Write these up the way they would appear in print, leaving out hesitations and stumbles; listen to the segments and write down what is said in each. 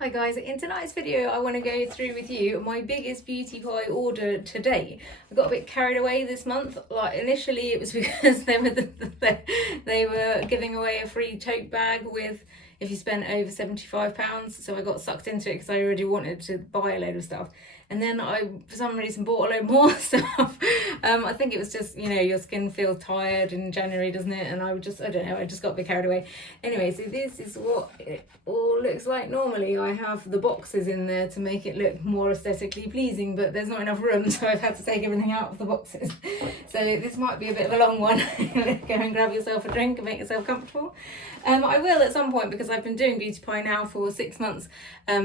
Hi guys, in tonight's video I want to go through with you my biggest beauty pie order to date. I got a bit carried away this month. Like initially it was because they were giving away a free tote bag with if you spent over £75, so I got sucked into it because I already wanted to buy a load of stuff. And then I, for some reason, bought a load more stuff. I think it was just, you know, your skin feels tired in January, doesn't it? And I don't know, I just got a bit carried away. Anyway, so this is what it all looks like normally. I have the boxes in there to make it look more aesthetically pleasing, but there's not enough room, so I've had to take everything out of the boxes. So this might be a bit of a long one. Go and grab yourself a drink and make yourself comfortable. I will at some point because I've been doing beauty pie now for 6 months.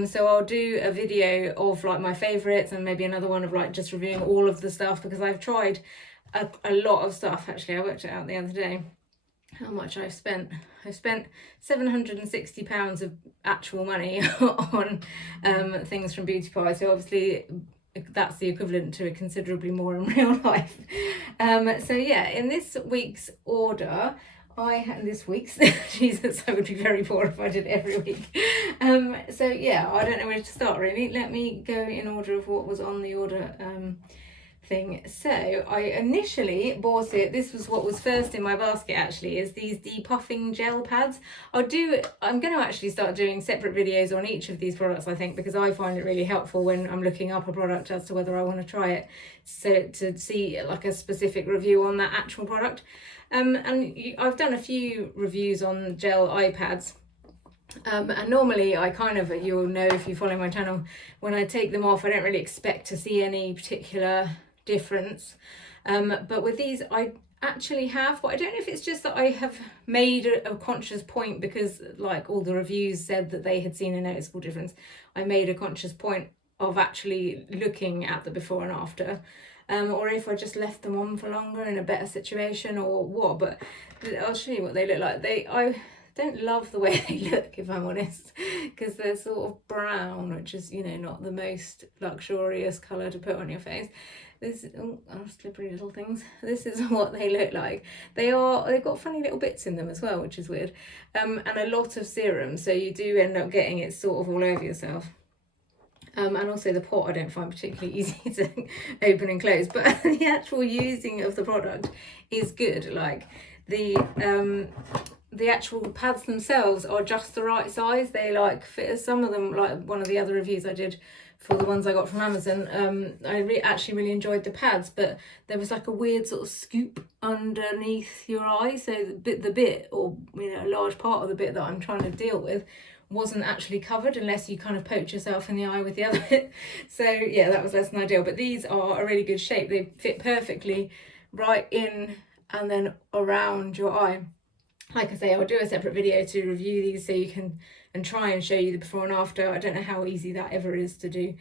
So I'll do a video of like my favourites and maybe another one of like just reviewing all of the stuff because I've tried a lot of stuff. Actually, I worked it out the other day how much I've spent. I've spent £760 of actual money on things from Beauty Pie. So obviously that's the equivalent to considerably more in real life. So yeah, in this week's order, Jesus, I would be very poor if I did every week. So yeah, I don't know where to start really. Let me go in order of what was on the order thing. So I initially bought it, this was what was first in my basket actually, is these Depuffing gel pads. I'm going to actually start doing separate videos on each of these products, I think, because I find it really helpful when I'm looking up a product as to whether I want to try it, so to see like a specific review on that actual product. And I've done a few reviews on gel eye pads. And normally I you'll know if you follow my channel, when I take them off I don't really expect to see any particular difference. But with these I actually have, but I don't know if it's just that I have made a conscious point, because like all the reviews said that they had seen a noticeable difference. I made a conscious point of actually looking at the before and after. Or if I just left them on for longer in a better situation or what, but I'll show you what they look like. I don't love the way they look, if I'm honest, because they're sort of brown, which is, you know, not the most luxurious colour to put on your face. Slippery little things. This is what they look like. They've got funny little bits in them as well, which is weird, and a lot of serum, so you do end up getting it sort of all over yourself. And also the pot I don't find particularly easy to open and close, but the actual using of the product is good. Like the actual pads themselves are just the right size. They like fit. Some of them, like one of the other reviews I did for the ones I got from Amazon, I actually really enjoyed the pads, but there was like a weird sort of scoop underneath your eye, so the bit or, you know, a large part of the bit that I'm trying to deal with wasn't actually covered unless you kind of poke yourself in the eye with the other bit. So yeah, that was less than ideal, but these are a really good shape. They fit perfectly right in and then around your eye. Like I say, I'll do a separate video to review these so you can and try and show you the before and after. I don't know how easy that ever is to do,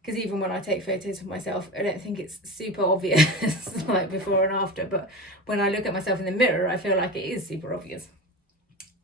because even when I take photos of myself, I don't think it's super obvious like before and after, but when I look at myself in the mirror I feel like it is super obvious.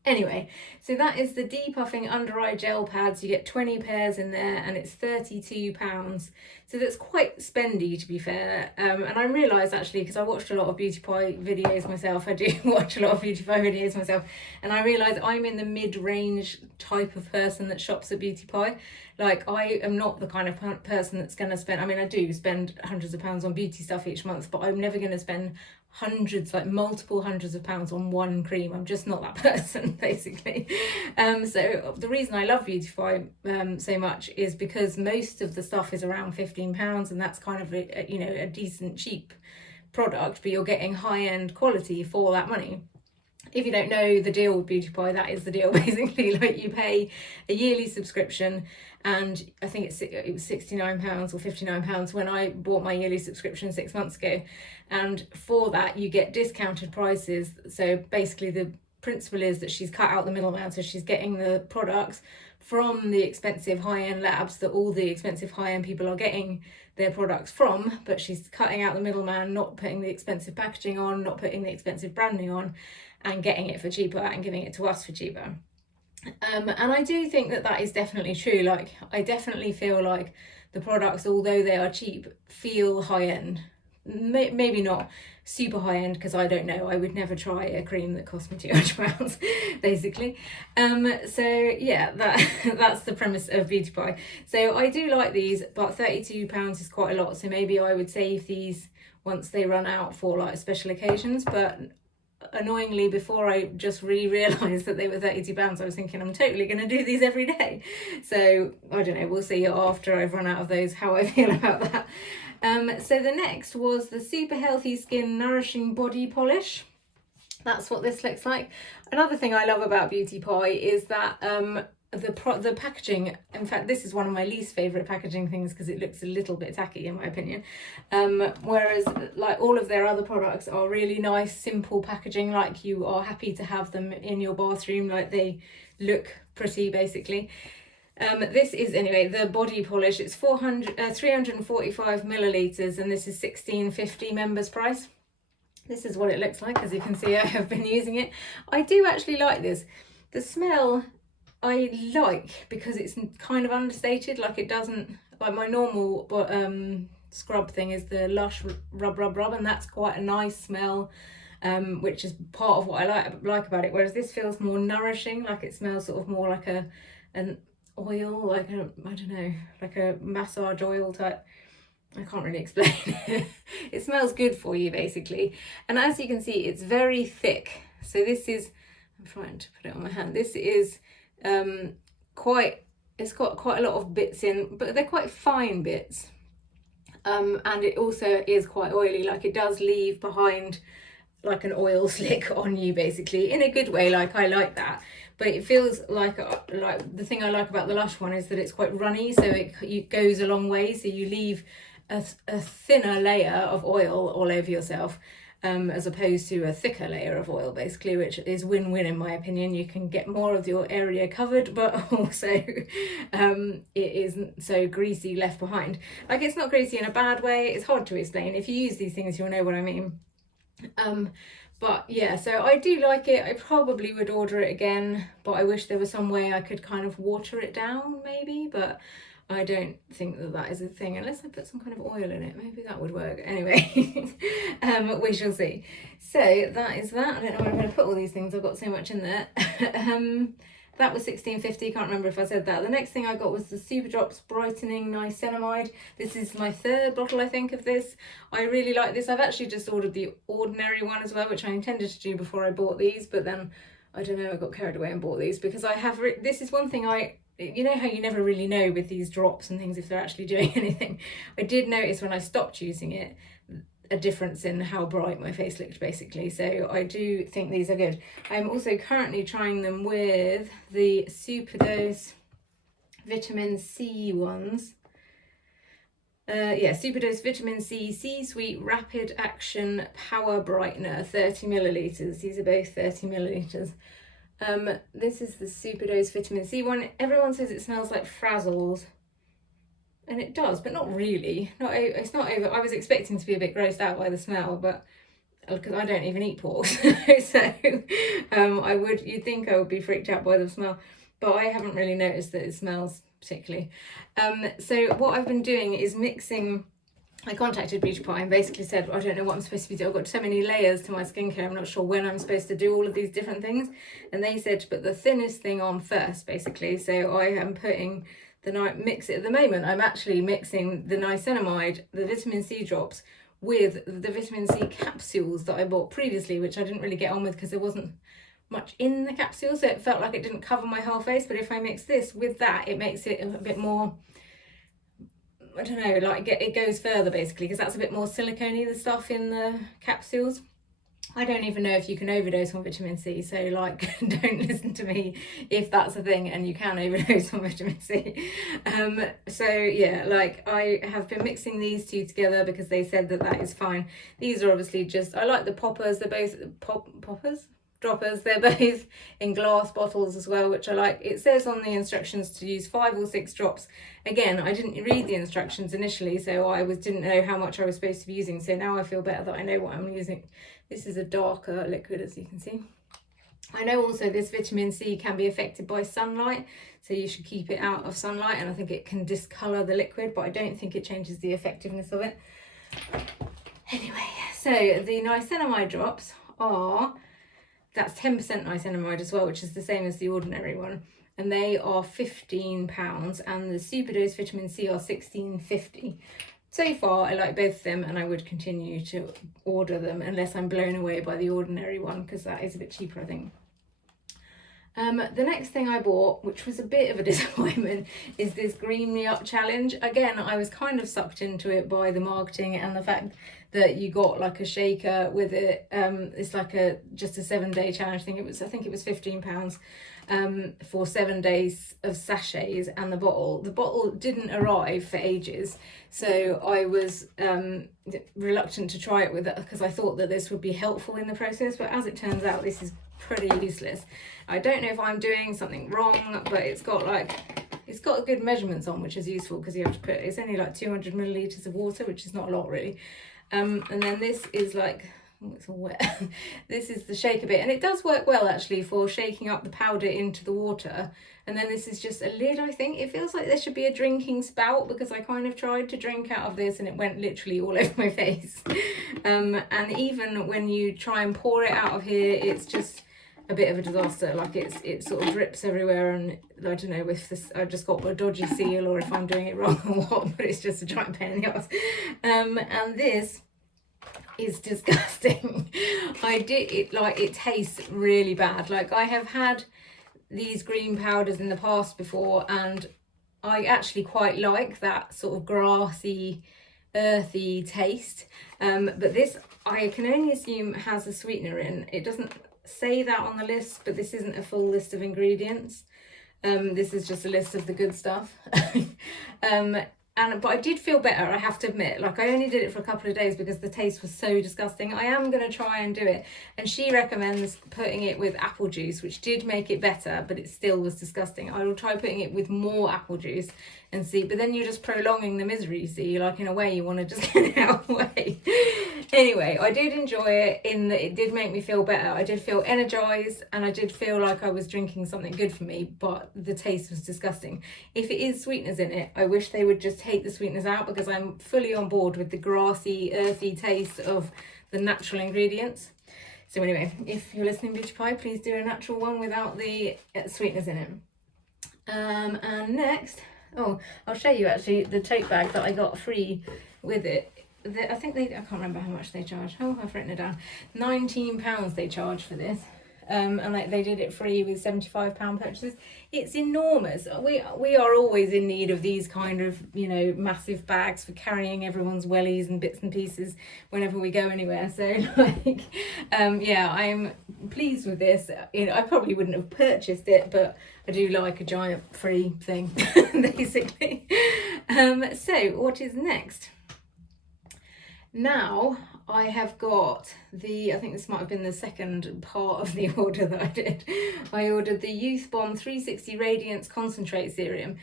Anyway, so that is the Depuffing under eye gel pads. You get 20 pairs in there and it's £32. So that's quite spendy, to be fair. And I realised actually, because I watched a lot of beauty pie videos myself, I do watch a lot of beauty pie videos myself, and I realised I'm in the mid-range type of person that shops at Beauty Pie. Like, I am not the kind of person that's going to spend, I mean, I do spend hundreds of pounds on beauty stuff each month, but I'm never going to spend hundreds, like multiple hundreds of pounds on one cream. I'm just not that person, basically. So the reason I love Beauty Pie so much is because most of the stuff is around £15, and that's kind of a decent cheap product, but you're getting high-end quality for that money. If you don't know the deal with Beauty Pie, that is the deal basically. Like, you pay a yearly subscription, and I think it was £69 or £59 when I bought my yearly subscription 6 months ago, and for that you get discounted prices. So basically the principle is that she's cut out the middleman, so she's getting the products from the expensive high-end labs that all the expensive high-end people are getting their products from, but she's cutting out the middleman, not putting the expensive packaging on, not putting the expensive branding on, and getting it for cheaper and giving it to us for cheaper. And I do think that that is definitely true. Like, I definitely feel like the products, although they are cheap, feel high-end maybe not super high end, because I don't know, I would never try a cream that cost me £200 basically. So yeah, that's the premise of Beauty Pie. So I do like these, but £32 is quite a lot, so maybe I would save these once they run out for like special occasions. But annoyingly, before I just realised that they were £32, I was thinking I'm totally going to do these every day. So I don't know, we'll see after I've run out of those how I feel about that. So the next was the Super Healthy Skin Nourishing Body Polish. That's what this looks like. Another thing I love about Beauty Pie is that the packaging, in fact this is one of my least favourite packaging things because it looks a little bit tacky in my opinion, whereas like all of their other products are really nice simple packaging, like you are happy to have them in your bathroom, like they look pretty basically. This is, anyway, the body polish. It's 345 millilitres, and this is £16.50 members price. This is what it looks like. As you can see, I have been using it. I do actually like this. The smell I like because it's kind of understated. Like it doesn't, like my normal scrub thing is the Lush Rub, and that's quite a nice smell. Which is part of what I like about it. Whereas this feels more nourishing. Like it smells sort of more like an oil, like a, I don't know, like a massage oil type. I can't really explain it. It smells good for you basically, and as you can see it's very thick. So this is, I'm trying to put it on my hand, this is it's got quite a lot of bits in, but they're quite fine bits, and it also is quite oily. Like it does leave behind like an oil slick on you basically, in a good way. Like I like that, but it feels like the thing I like about the Lush one is that it's quite runny, so it goes a long way, so you leave a thinner layer of oil all over yourself, as opposed to a thicker layer of oil basically, which is win-win in my opinion. You can get more of your area covered, but also it isn't so greasy left behind. Like it's not greasy in a bad way, it's hard to explain. If you use these things you'll know what I mean. But yeah, so I do like it. I probably would order it again, but I wish there was some way I could kind of water it down maybe, but I don't think that is a thing unless I put some kind of oil in it. Maybe that would work. Anyway, we shall see. So that is that. I don't know where I'm going to put all these things. I've got so much in there. That was £16.50. Can't remember if I said that. The next thing I got was the Superdrops Brightening Niacinamide. This is my third bottle, I think, of this. I really like this. I've actually just ordered the ordinary one as well, which I intended to do before I bought these, but then I don't know, I got carried away and bought these because I have. This is one thing you know how you never really know with these drops and things if they're actually doing anything. I did notice when I stopped using it a difference in how bright my face looked basically, so I do think these are good. I'm also currently trying them with the Superdose vitamin C ones. Superdose vitamin C C-Sweet Rapid Action Power Brightener, 30 millilitres. These are both 30 millilitres. This is the Superdose vitamin C one. Everyone says it smells like Frazzles, and it does, but not really. It's not over. I was expecting to be a bit grossed out by the smell, but because I don't even eat pork, so you'd think I would be freaked out by the smell, but I haven't really noticed that it smells particularly. So what I've been doing is mixing. I contacted Beauty Pie and basically said, I don't know what I'm supposed to be doing. I've got so many layers to my skincare, I'm not sure when I'm supposed to do all of these different things. And they said to put the thinnest thing on first, basically. So I am putting mix it at the moment. I'm actually mixing the niacinamide, the vitamin C drops, with the vitamin C capsules that I bought previously, which I didn't really get on with because there wasn't much in the capsule, so it felt like it didn't cover my whole face. But if I mix this with that, it makes it a bit more, I don't know, like it goes further basically, because that's a bit more silicone-y, the stuff in the capsules. I don't even know if you can overdose on vitamin C, so like don't listen to me if that's a thing and you can overdose on vitamin C. So yeah, like I have been mixing these two together because they said that is fine. These are obviously just, I like the poppers, they're both droppers, they're both in glass bottles as well, which I like. It says on the instructions to use 5 or 6 drops. Again, I didn't read the instructions initially, so I didn't know how much I was supposed to be using, so now I feel better that I know what I'm using. This is a darker liquid, as you can see. I know also this vitamin C can be affected by sunlight, so you should keep it out of sunlight, and I think it can discolour the liquid, but I don't think it changes the effectiveness of it. So the niacinamide drops are, that's 10% niacinamide as well, which is the same as the ordinary one, and they are £15, and the Superdose vitamin C are £16.50. So far I like both of them, and I would continue to order them unless I'm blown away by the ordinary one, because that is a bit cheaper, I think. The next thing I bought, which was a bit of a disappointment, is this Green Me Up challenge. Again, I was kind of sucked into it by the marketing and the fact that you got like a shaker with it. It's like just a 7-day challenge thing. I think it was £15 for 7 days of sachets, and the bottle didn't arrive for ages, so I was reluctant to try it with it because I thought that this would be helpful in the process, but as it turns out, this is pretty useless. I don't know if I'm doing something wrong, but it's got good measurements on, which is useful because you have to put, it's only like 200 millilitres of water, which is not a lot really. And then this is like, oh, it's all wet. This is the shaker bit, and it does work well actually for shaking up the powder into the water. And then this is just a lid, I think. It feels like there should be a drinking spout, because I kind of tried to drink out of this and it went literally all over my face. And even when you try and pour it out of here, it's just a bit of a disaster. Like it sort of drips everywhere, and I don't know if this, I just got a dodgy seal or if I'm doing it wrong or what, but it's just a giant pain in the ass. And this is disgusting. It tastes really bad. Like, I have had these green powders in the past before, and I actually quite like that sort of grassy, earthy taste. But this, I can only assume, has a sweetener in. It doesn't say that on the list, but this isn't a full list of ingredients. This is just a list of the good stuff. But I did feel better, I have to admit. Like, I only did it for a couple of days because the taste was so disgusting. I am going to try and do it. And she recommends putting it with apple juice, which did make it better, but it still was disgusting. I will try putting it with more apple juice and see. But then you're just prolonging the misery, you see. Like, in a way, you want to just get it out of the way. Anyway, I did enjoy it in that it did make me feel better. I did feel energized, and I did feel like I was drinking something good for me, but the taste was disgusting. If it is sweeteners in it, I wish they would just take the sweeteners out, because I'm fully on board with the grassy, earthy taste of the natural ingredients. So anyway, if you're listening, Beauty Pie, please do a natural one without the sweeteners in it. And next, oh, I'll show you actually the tote bag that I got free with it. I think I can't remember how much they charge. Oh, I've written it down. £19 they charge for this. And they did it free with £75 purchases. It's enormous. We are always in need of these kind of, you know, massive bags for carrying everyone's wellies and bits and pieces whenever we go anywhere. So like, yeah, I'm pleased with this. You know, I probably wouldn't have purchased it, but I do like a giant free thing, basically. So what is next? Now I have got I think this might have been the second part of the order that I did. I ordered the Youthbomb 360 Radiance Concentrate Serum.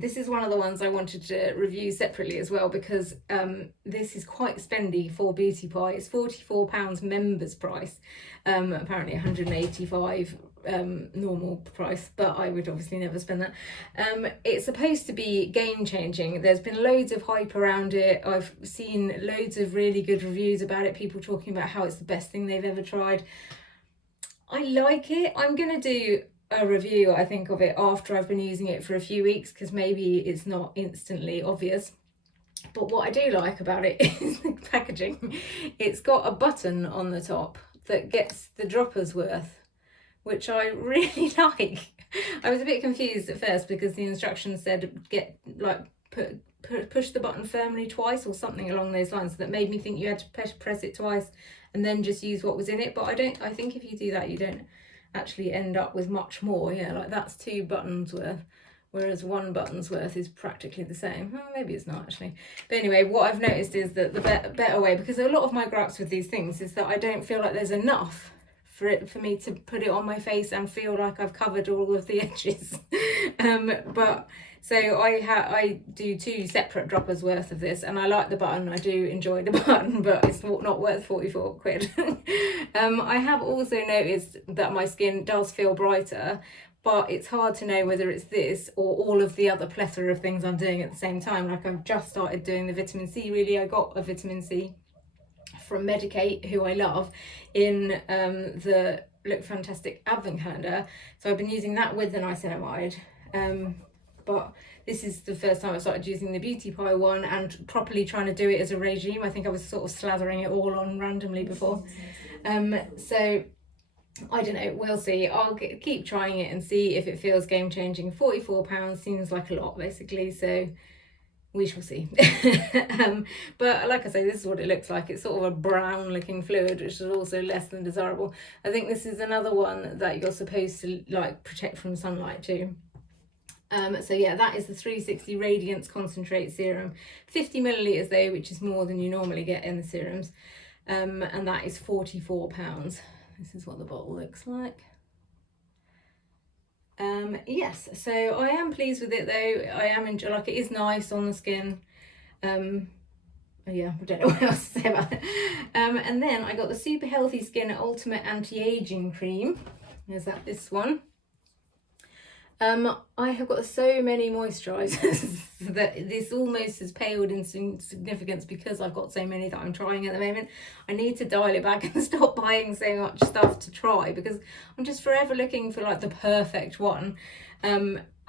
This is one of the ones I wanted to review separately as well, because this is quite spendy for Beauty Pie. It's £44 members price, apparently £185 normal price, but I would obviously never spend that. It's supposed to be game changing. There's been loads of hype around it. I've seen loads of really good reviews about it, people talking about how it's the best thing they've ever tried. I like it. I'm gonna do a review, I think, of it after I've been using it for a few weeks, because maybe it's not instantly obvious. But what I do like about it is the packaging. It's got a button on the top that gets the droppers worth, which I really like. I was a bit confused at first because the instructions said push the button firmly twice or something along those lines, that made me think you had to press it twice and then just use what was in it. But I think if you do that, you don't actually end up with much more. Yeah, like that's 2 buttons worth, whereas 1 button's worth is practically the same. Well, maybe it's not actually. But anyway, what I've noticed is that the better way, because a lot of my gripes with these things is that I don't feel like there's enough for me to put it on my face and feel like I've covered all of the edges. But so I do 2 separate droppers worth of this, and I like the button. I do enjoy the button, but it's not worth 44 quid. I have also noticed that my skin does feel brighter, but it's hard to know whether it's this or all of the other plethora of things I'm doing at the same time. Like, I've just started doing the vitamin C, really. I got a vitamin C from Medicate, who I love, in the Look Fantastic advent calendar. So I've been using that with the niacinamide, but this is the first time I started using the Beauty Pie one and properly trying to do it as a regime. I think I was sort of slathering it all on randomly before. So I don't know, we'll see. I'll keep trying it and see if it feels game changing. £44 seems like a lot basically, so we shall see. But like I say, this is what it looks like. It's sort of a brown looking fluid, which is also less than desirable. I think this is another one that you're supposed to like protect from sunlight too. So yeah, that is the 360 Radiance Concentrate Serum, 50 millilitres though, which is more than you normally get in the serums, and that is £44. This is what the bottle looks like. Yes, so I am pleased with it though. I am enjoying, like, it is nice on the skin. Yeah, I don't know what else to say about it. And then I got the Super Healthy Skin Ultimate Anti-Aging Cream. Is that this one? I have got so many moisturisers that this almost has paled in significance because I've got so many that I'm trying at the moment. I need to dial it back and stop buying so much stuff to try, because I'm just forever looking for like the perfect one.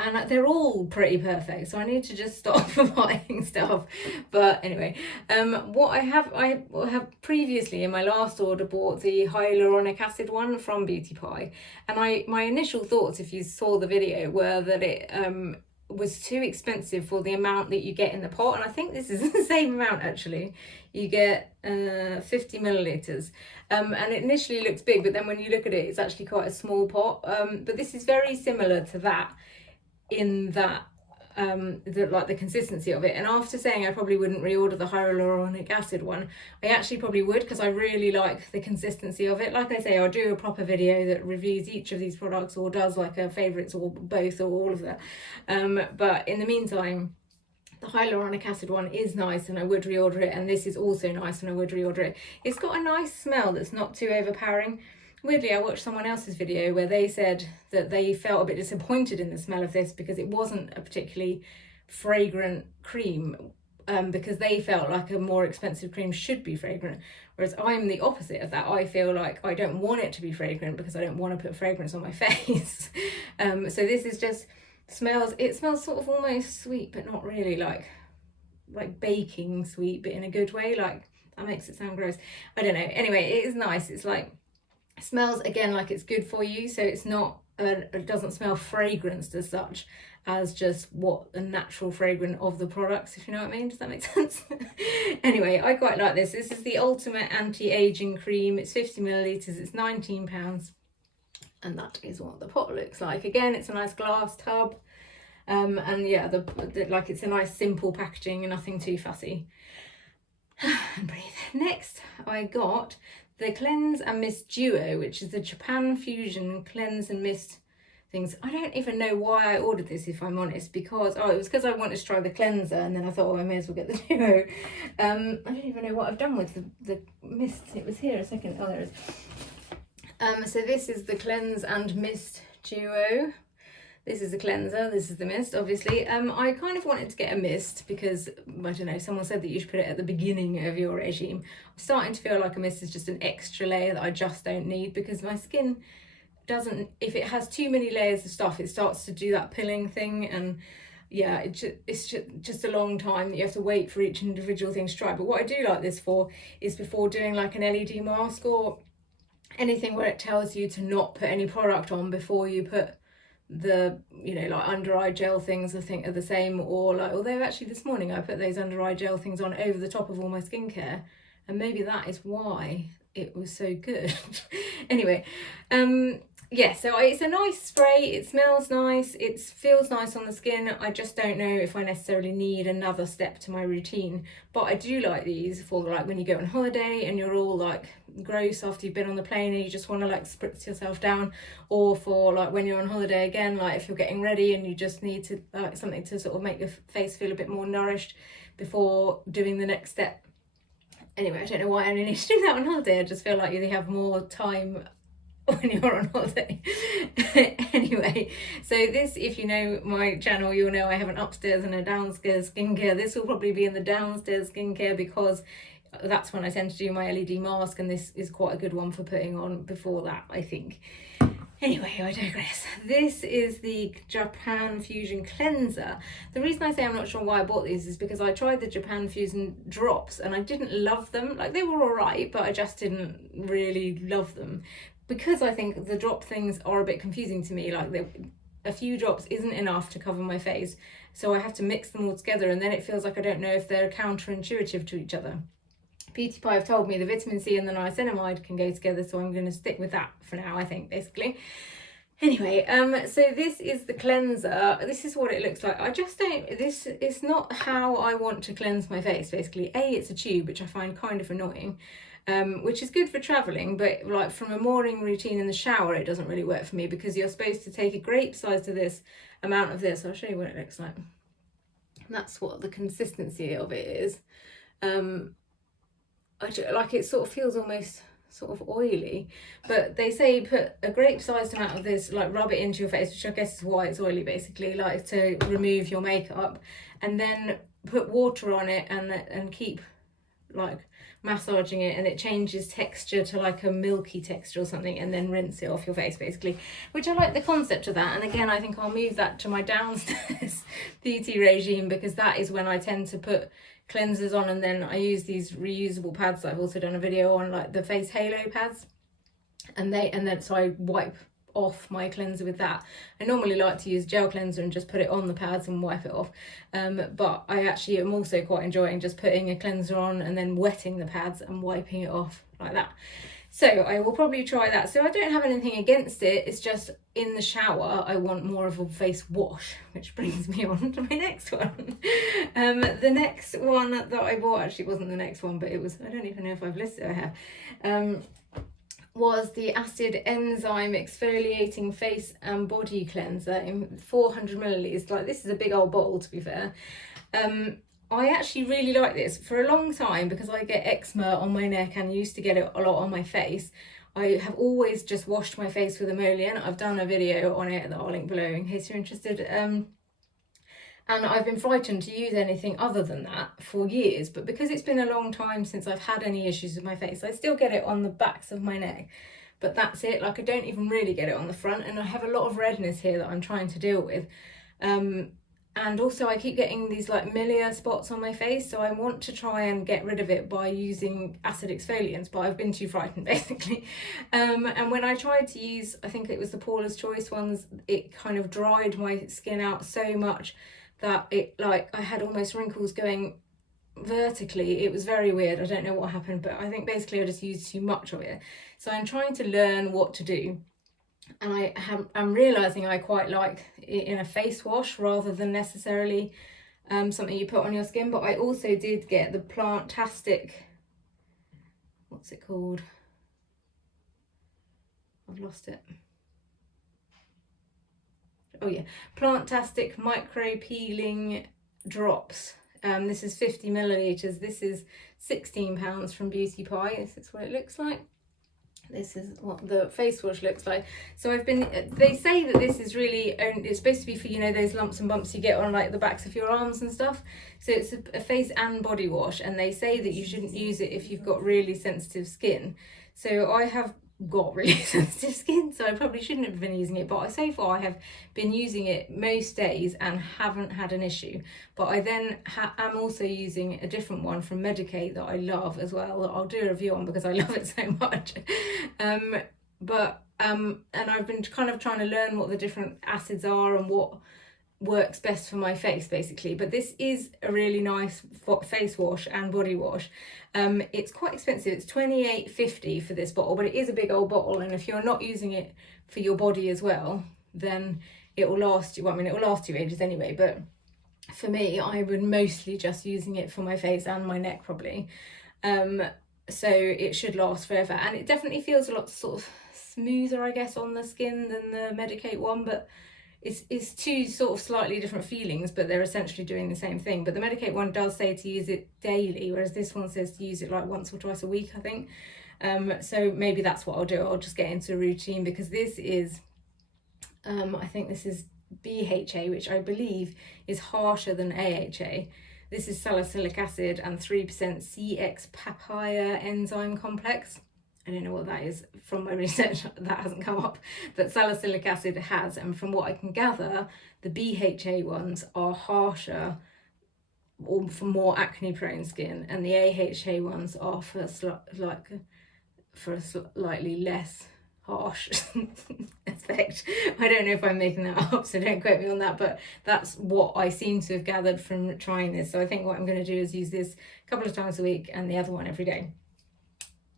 And they're all pretty perfect, so I need to just stop buying stuff. But anyway, what I have previously in my last order bought the hyaluronic acid one from Beauty Pie, and my initial thoughts, if you saw the video, were that it was too expensive for the amount that you get in the pot, and I think this is the same amount actually. You get 50 millilitres, and it initially looks big, but then when you look at it, it's actually quite a small pot. But this is very similar to that, in that like the consistency of it. And after saying I probably wouldn't reorder the hyaluronic acid one, I actually probably would, because I really like the consistency of it. Like I say, I'll do a proper video that reviews each of these products, or does like a favourites, or both, or all of that. But in the meantime, the hyaluronic acid one is nice and I would reorder it, and this is also nice and I would reorder it. It's got a nice smell that's not too overpowering. Weirdly, I watched someone else's video where they said that they felt a bit disappointed in the smell of this because it wasn't a particularly fragrant cream, because they felt like a more expensive cream should be fragrant, whereas I'm the opposite of that. I feel like I don't want it to be fragrant because I don't want to put fragrance on my face. So this is just it smells sort of almost sweet, but not really, like baking sweet, but in a good way. Like, that makes it sound gross. I don't know. Anyway, it is nice. It's like, smells again like it's good for you, so it's not it doesn't smell fragranced as such as just what the natural fragrance of the products, if you know what I mean. Does that make sense? Anyway, I quite like this. This is the Ultimate Anti-Aging Cream. It's 50 millilitres, it's £19, and that is what the pot looks like. Again, it's a nice glass tub, and yeah, like, it's a nice simple packaging and nothing too fussy. And breathe. Next, I got the Cleanse and Mist Duo, which is the Japanfusion Cleanse and Mist things. I don't even know why I ordered this, if I'm honest, because it was because I wanted to try the cleanser, and then I thought, oh, I may as well get the Duo. I don't even know what I've done with the mist. It was here a second. Oh, there it is. So this is the Cleanse and Mist Duo. This is the cleanser, this is the mist, obviously. I kind of wanted to get a mist because, I don't know, someone said that you should put it at the beginning of your regime. I'm starting to feel like a mist is just an extra layer that I just don't need, because my skin doesn't, if it has too many layers of stuff, it starts to do that pilling thing, and yeah, it's just a long time that you have to wait for each individual thing to dry. But what I do like this for is before doing like an LED mask or anything where it tells you to not put any product on before you put the, you know, like under eye gel things, I think are the same, or like, although actually this morning I put those under eye gel things on over the top of all my skincare, and maybe that is why it was so good. Anyway, yeah, so it's a nice spray, it smells nice, it feels nice on the skin. I just don't know if I necessarily need another step to my routine, but I do like these for like when you go on holiday and you're all like gross after you've been on the plane and you just want to like spritz yourself down, or for like when you're on holiday again, like if you're getting ready and you just need to like something to sort of make your face feel a bit more nourished before doing the next step. Anyway, I don't know why I only need to do that on holiday. I just feel like you have more time when you're on holiday. Anyway, so this, if you know my channel, you'll know I have an upstairs and a downstairs skincare. This will probably be in the downstairs skincare because that's when I tend to do my LED mask, and this is quite a good one for putting on before that, I think. Anyway, I digress. This is the Japanfusion cleanser. The reason I say I'm not sure why I bought these is because I tried the Japanfusion drops and I didn't love them. Like, they were alright, but I just didn't really love them, because I think the drop things are a bit confusing to me. Like, a few drops isn't enough to cover my face, so I have to mix them all together, and then it feels like I don't know if they're counterintuitive to each other. Beauty Pie have told me the vitamin C and the niacinamide can go together, so I'm going to stick with that for now, I think, basically. Anyway, so this is the cleanser. This is what it looks like. I just don't, this is not how I want to cleanse my face, basically. It's a tube, which I find kind of annoying, which is good for travelling, but like from a morning routine in the shower, it doesn't really work for me, because you're supposed to take a grape size to this amount of this. I'll show you what it looks like. That's what the consistency of it is. Like, it sort of feels almost sort of oily, but they say put a grape sized amount of this, like rub it into your face, which I guess is why it's oily, basically, like to remove your makeup, and then put water on it and keep like massaging it, and it changes texture to like a milky texture or something, and then rinse it off your face, basically, which I like the concept of that. And again, I think I'll move that to my downstairs beauty regime, because that is when I tend to put cleansers on, and then I use these reusable pads that I've also done a video on, like the face halo pads, and then so I wipe off my cleanser with that. I normally like to use gel cleanser and just put it on the pads and wipe it off, but I actually am also quite enjoying just putting a cleanser on and then wetting the pads and wiping it off like that. So I will probably try that. So I don't have anything against it, it's just in the shower I want more of a face wash, which brings me on to my next one. The next one that I bought, actually wasn't the next one, but it was, I don't even know if I've listed it, I have, was the AcidEnzyme Exfoliating Face and Body Cleanser in 400 milliliters. Like, this is a big old bottle, to be fair. I actually really like this. For a long time, because I get eczema on my neck and used to get it a lot on my face, I have always just washed my face with emollient. I've done a video on it that I'll link below in case you're interested. And I've been frightened to use anything other than that for years, but because it's been a long time since I've had any issues with my face, I still get it on the backs of my neck, but that's it. Like, I don't even really get it on the front, and I have a lot of redness here that I'm trying to deal with. And also I keep getting these like milia spots on my face, so I want to try and get rid of it by using acid exfoliants, but I've been too frightened, basically. And when I tried to use, I think it was the Paula's Choice ones, it kind of dried my skin out so much that it, like, I had almost wrinkles going vertically. It was very weird. I don't know what happened, but I think basically I just used too much of it. So I'm trying to learn what to do. And I'm realising I quite like it in a face wash rather than necessarily something you put on your skin. But I also did get the Plantastic, what's it called? I've lost it. Oh yeah, Plantastic Micropeeling drops. This is 50 milliliters. This is £16 from Beauty Pie. This is what it looks like. This is what the face wash looks like. So they say that this is really, it's supposed to be for, you know, those lumps and bumps you get on like the backs of your arms and stuff. So it's a face and body wash, and they say that you shouldn't use it if you've got really sensitive skin. So I have got really sensitive skin, so I probably shouldn't have been using it, but so far I have been using it most days and haven't had an issue. But I then am also using a different one from Medicate that I love as well, that I'll do a review on because I love it so much. And I've been kind of trying to learn what the different acids are and what works best for my face, basically. But this is a really nice face wash and body wash. It's quite expensive. It's $28.50 for this bottle, but it is a big old bottle, and if you're not using it for your body as well, then it will last you, well, I mean, it will last you ages anyway, but for me, I would mostly just using it for my face and my neck probably. So it should last forever, and it definitely feels a lot sort of smoother, I guess, on the skin than the Medicate one, but it's two sort of slightly different feelings, but they're essentially doing the same thing. But the Medicate one does say to use it daily, whereas this one says to use it like once or twice a week, I think. So maybe that's what I'll do. I'll just get into a routine, because this is, I think this is BHA, which I believe is harsher than AHA. This is salicylic acid and 3% CX papaya enzyme complex. I don't know what that is from my research, that hasn't come up, but salicylic acid has, and from what I can gather, the BHA ones are harsher or for more acne prone skin, and the AHA ones are for a slightly less harsh effect. I don't know if I'm making that up, so don't quote me on that, but that's what I seem to have gathered from trying this. So I think what I'm going to do is use this a couple of times a week and the other one every day.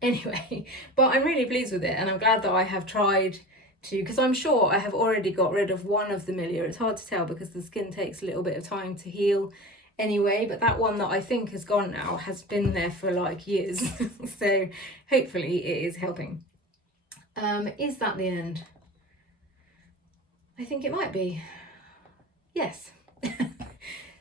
Anyway, but I'm really pleased with it, and I'm glad that I have tried to, because I'm sure I have already got rid of one of the milia. It's hard to tell because the skin takes a little bit of time to heal anyway, but that one that I think has gone now has been there for like years. So hopefully it is helping. Is that the end? I think it might be. Yes.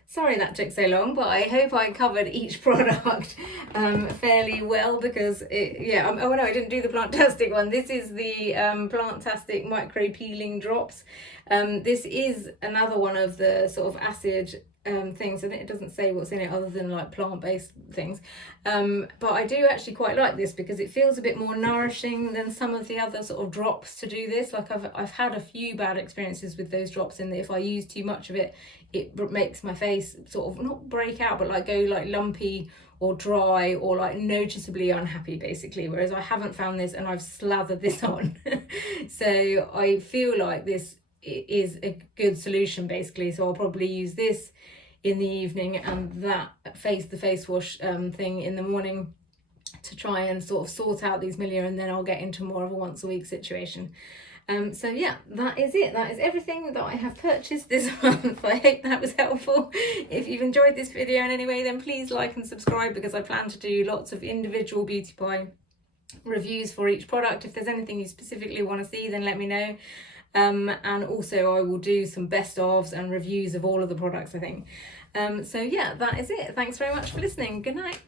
Sorry that took so long, but I hope I covered each product fairly well, because oh no, I didn't do the Plantastic one. This is the Plantastic Micropeeling drops. This is another one of the sort of acid things, and it doesn't say what's in it other than like plant-based things, but I do actually quite like this because it feels a bit more nourishing than some of the other sort of drops to do this. Like I've had a few bad experiences with those drops, in that if I use too much of it, it makes my face sort of not break out, but like go like lumpy or dry or like noticeably unhappy basically, whereas I haven't found this, and I've slathered this on. So I feel like this is a good solution basically. So I'll probably use this in the evening and that the face wash thing in the morning to try and sort of sort out these milia, and then I'll get into more of a once a week situation. So yeah, that is it. That is everything that I have purchased this month. I hope that was helpful. If you've enjoyed this video in any way, then please like and subscribe, because I plan to do lots of individual Beauty Pie reviews for each product. If there's anything you specifically want to see, then let me know. And also I will do some best ofs and reviews of all of the products, I think. So yeah, that is it. Thanks very much for listening. Good night.